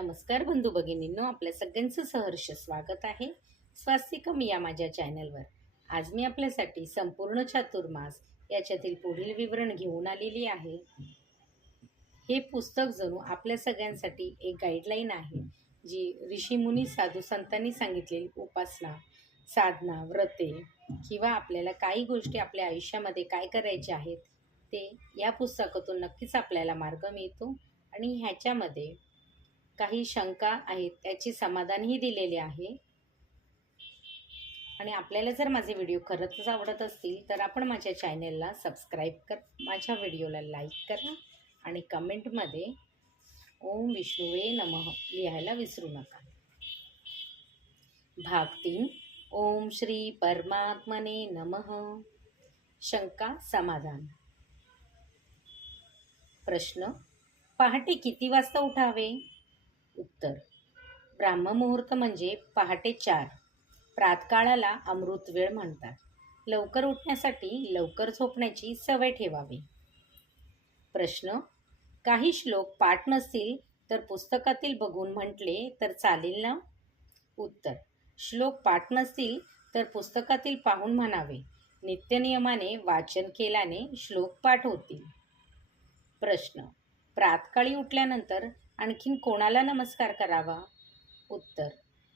नमस्कार बंधू भगिनींनो आपल्या सगळ्यांचं सहर्ष स्वागत आहे स्वास्तिकम या माझ्या चॅनलवर. आज मी आपल्यासाठी संपूर्ण चातुर्मास याच्यातील पुढील विवरण घेऊन आलेली आहे. हे पुस्तक जणू आपल्या सगळ्यांसाठी एक गाईडलाईन आहे जी ऋषीमुनी साधू संतांनी सांगितलेली उपासना साधना व्रते किंवा आपल्याला काही गोष्टी आपल्या आयुष्यामध्ये काय करायचे आहेत ते या पुस्तकातून नक्कीच आपल्याला मार्ग मिळतो आणि ह्याच्यामध्ये काही शंका आहेत त्याची समाधानही दिलेले आहे. आणि आपल्याला जर माझे व्हिडिओ खरंच आवडत असतील तर आपण माझ्या चॅनेलला सबस्क्राईब कर माझ्या व्हिडिओला लाईक करा आणि कमेंटमध्ये ओम विष्णुवे नमः लिहायला विसरू नका. भाग तीन ओम श्री परमात्मने नमः. शंका समाधान. प्रश्न पहाटे किती वाजता उठावे? उत्तर. ब्राह्ममुहूर्त म्हणजे पहाटे चार. प्रातकाळाला अमृत वेळ म्हणतात. लवकर उठण्यासाठी लवकर झोपण्याची सवय ठेवावी. प्रश्न काही श्लोक पाठ नसतील तर पुस्तकातील बघून म्हटले तर चालेल ना? उत्तर श्लोक पाठ नसतील तर पुस्तकातील पाहून म्हणावे. नित्यनियमाने वाचन केल्याने श्लोक पाठ होतील. प्रश्न प्रातकाळी उठल्यानंतर आणखीन कोणाला नमस्कार करावा? उत्तर.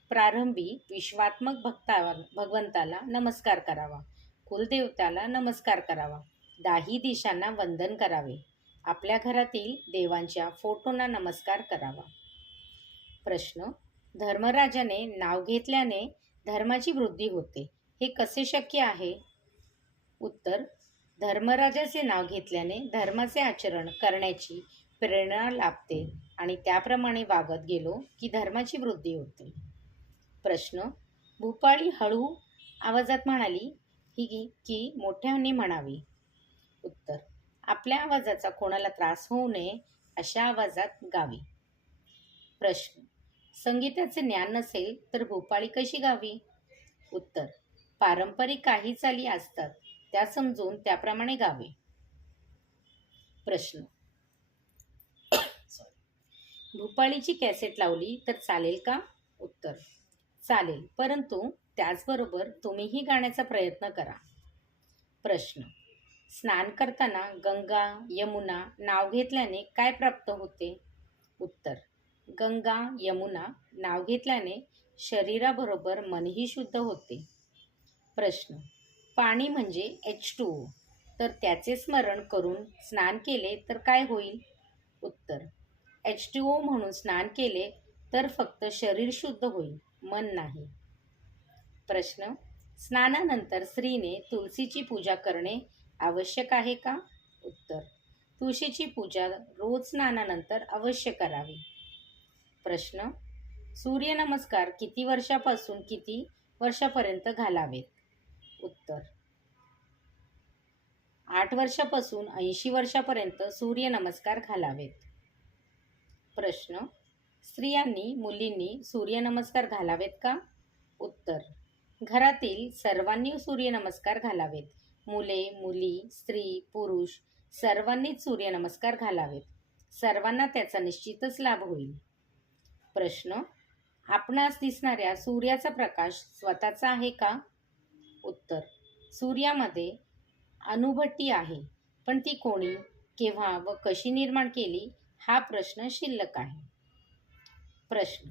प्रारंभी विश्वात्मक भक्ता भगवंताला नमस्कार करावा. कुलदेवताला नमस्कार करावा. दाही दिशांना वंदन करावे. आपल्या घरातील देवांच्या फोटोंना नमस्कार करावा. प्रश्न. धर्मराजाने नाव घेतल्याने धर्माची वृद्धी होते. हे कसे शक्य आहे? उत्तर. धर्मराजाचे नाव घेतल्याने धर्माचे आचरण करण्याची प्रेरणा लाभते. आणि त्याप्रमाणे वागत गेलो की धर्माची वृद्धी होते. प्रश्न भूपाळी हळू आवाजात म्हणाली ही की- मोठ्याने म्हणावी. उत्तर आपल्या आवाजाचा कोणाला त्रास होऊ नये अशा आवाजात गावी. प्रश्न संगीताचे ज्ञान नसेल तर भूपाळी कशी गावी? उत्तर पारंपरिक काही चाली असतात त्या समजून त्याप्रमाणे गावे. प्रश्न भूपाळीची कॅसेट लावली तर चालेल का? उत्तर. चालेल. परंतु त्याचबरोबर तुम्हीही गाण्याचा प्रयत्न करा. प्रश्न. स्नान करताना गंगा यमुना नाव घेतल्याने काय प्राप्त होते? उत्तर. गंगा यमुना नाव घेतल्याने शरीराबरोबर मनही शुद्ध होते. प्रश्न. पाणी म्हणजे एच टू ओ तर त्याचे स्मरण करून स्नान केले तर काय होईल? उत्तर. एच टी ओ म्हणून स्नान केले तर फक्त शरीर शुद्ध होईल मन नाही. प्रश्न स्नानानंतर स्त्रीने तुळशीची पूजा करणे आवश्यक आहे का? उत्तर तुळशीची पूजा रोज स्नानानंतर अवश्य करावी. प्रश्न सूर्यनमस्कार किती वर्षापासून किती वर्षापर्यंत घालावेत? उत्तर आठ वर्षापासून ऐंशी वर्षापर्यंत सूर्यनमस्कार घालावेत. प्रश्न. स्त्रियांनी मुलींनी सूर्यनमस्कार घालावेत का? उत्तर. घरातील सर्वांनी सूर्यनमस्कार घालावेत. मुले मुली स्त्री पुरुष सर्वांनीच सूर्यनमस्कार घालावेत. सर्वांना त्याचा निश्चितच लाभ होईल. प्रश्न. आपणास दिसणाऱ्या सूर्याचा प्रकाश स्वतःचा आहे का? उत्तर. सूर्यामध्ये अणुभट्टी आहे पण ती कोणी केव्हा व कशी निर्माण केली? हा प्रश्न शिल्लक आहे. प्रश्न.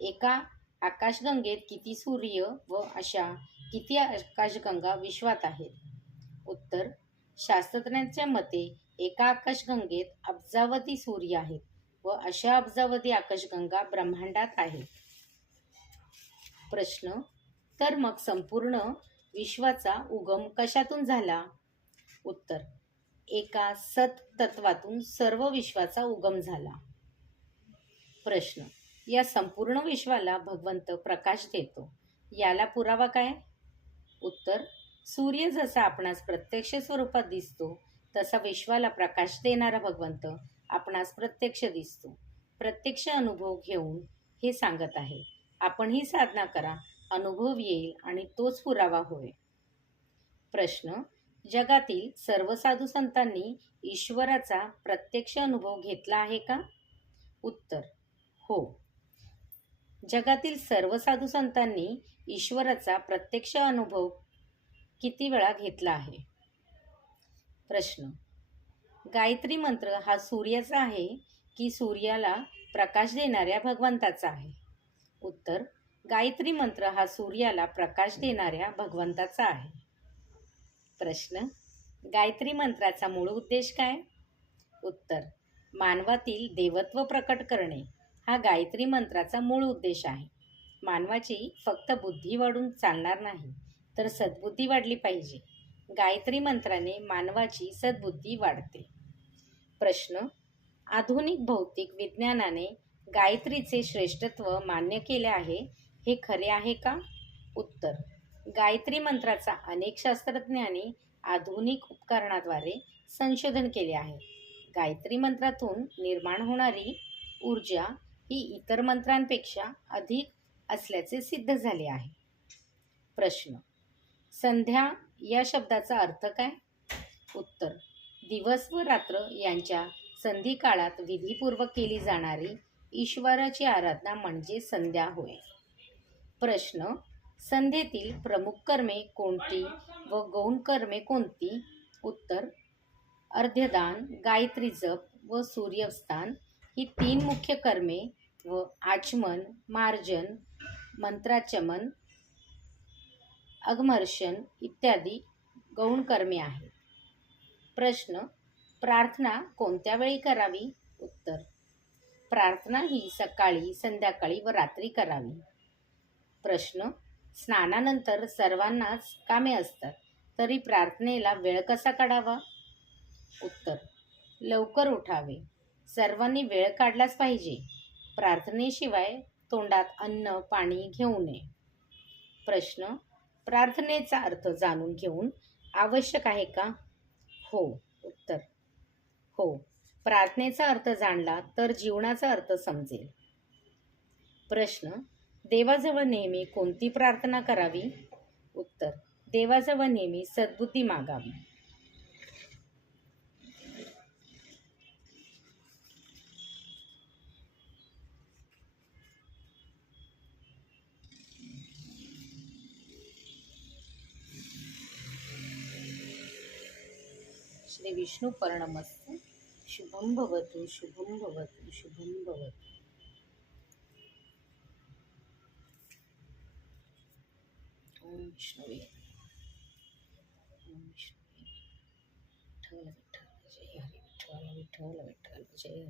एका आकाशगंगेत किती सूर्य व अशा किती आकाशगंगा विश्वात आहेत? उत्तर. शास्त्रज्ञांच्या मते एका आकाशगंगेत अब्जावधी सूर्य आहेत व अशा अब्जावधी आकाशगंगा ब्रह्मांडात आहेत. प्रश्न. तर मग संपूर्ण विश्वाचा उगम कशातून झाला? उत्तर. एका सत तत्वातून सर्व विश्वाचा उगम झाला. प्रश्न. या संपूर्ण विश्वाला भगवंत प्रकाश देतो. याला पुरावा काय? उत्तर. सूर्य जसा आपणास प्रत्यक्ष स्वरूपात दिसतो तसा विश्वाला प्रकाश देणारा भगवंत आपणास प्रत्यक्ष दिसतो. प्रत्यक्ष अनुभव घेऊन हे सांगत आहे. आपण ही साधना करा. अनुभव येईल आणि तोच पुरावा होय. प्रश्न. जगातील सर्व साधू संतांनी ईश्वराचा प्रत्यक्ष अनुभव घेतला आहे का? उत्तर हो. जगातील सर्व साधू संतांनी ईश्वराचा प्रत्यक्ष अनुभव किती वेळा घेतला आहे? प्रश्न गायत्री मंत्र हा सूर्याचा आहे की सूर्याला प्रकाश देणाऱ्या भगवंताचा आहे? उत्तर गायत्री मंत्र हा सूर्याला प्रकाश देणाऱ्या भगवंताचा आहे. प्रश्न. गायत्री मंत्राचा मूळ उद्देश काय? उत्तर मानवातील देवत्व प्रकट करणे हा गायत्री मंत्राचा मूळ उद्देश आहे. मानवाची फक्त बुद्धी वाढून चालणार नाही तर सद्बुद्धी वाढली पाहिजे. गायत्री मंत्राने मानवाची सद्बुद्धी वाढते. प्रश्न आधुनिक भौतिक विज्ञानाने गायत्रीचे श्रेष्ठत्व मान्य केले आहे हे खरे आहे का? उत्तर गायत्री मंत्राचा अनेक शास्त्रज्ञांनी आधुनिक उपकरणाद्वारे संशोधन केले आहे. गायत्री मंत्रातून निर्माण होणारी ऊर्जा ही इतर मंत्रांपेक्षा अधिक असल्याचे सिद्ध झाले आहे. प्रश्न संध्या या शब्दाचा अर्थ काय? उत्तर दिवस व रात्र यांच्या संधी काळात विधीपूर्वक केली जाणारी ईश्वराची आराधना म्हणजे संध्या होय. प्रश्न संध्येतील प्रमुख कर्मे कोणती व गौण कर्मे कोणती? उत्तर अर्ध्यदान गायत्री जप व सूर्यस्थान ही तीन मुख्य कर्मे व आचमन मार्जन मंत्राचमन अगमर्शन इत्यादी गौण कर्मे आहेत. प्रश्न प्रार्थना कोणत्या वेळी करावी? उत्तर प्रार्थना ही सकाळी संध्याकाळी व रात्री करावी. प्रश्न स्नानानंतर सर्वांनाच कामे असतात. तरी प्रार्थनेला वेळ कसा काढावा? उत्तर लवकर उठावे. सर्वांनी वेळ काढलाच पाहिजे. प्रार्थनेशिवाय तोंडात अन्न पाणी घेऊ नये. प्रश्न प्रार्थनेचा अर्थ जाणून घेऊन आवश्यक आहे का? हो उत्तर. हो प्रार्थनेचा अर्थ जाणला तर जीवनाचा अर्थ समजेल. प्रश्न देवाजवळ नेहमी कोणती प्रार्थना करावी? उत्तर देवाजवळ नेहमी सद्बुद्धी मागावी. श्री विष्णू पर्णमस्तु शुभम भवतु शुभम भवतु शुभम भवतु. విష్ణువే. విష్ణువే. విఠాల విఠాల జయ హరి విఠాల విఠాల విఠాల జయ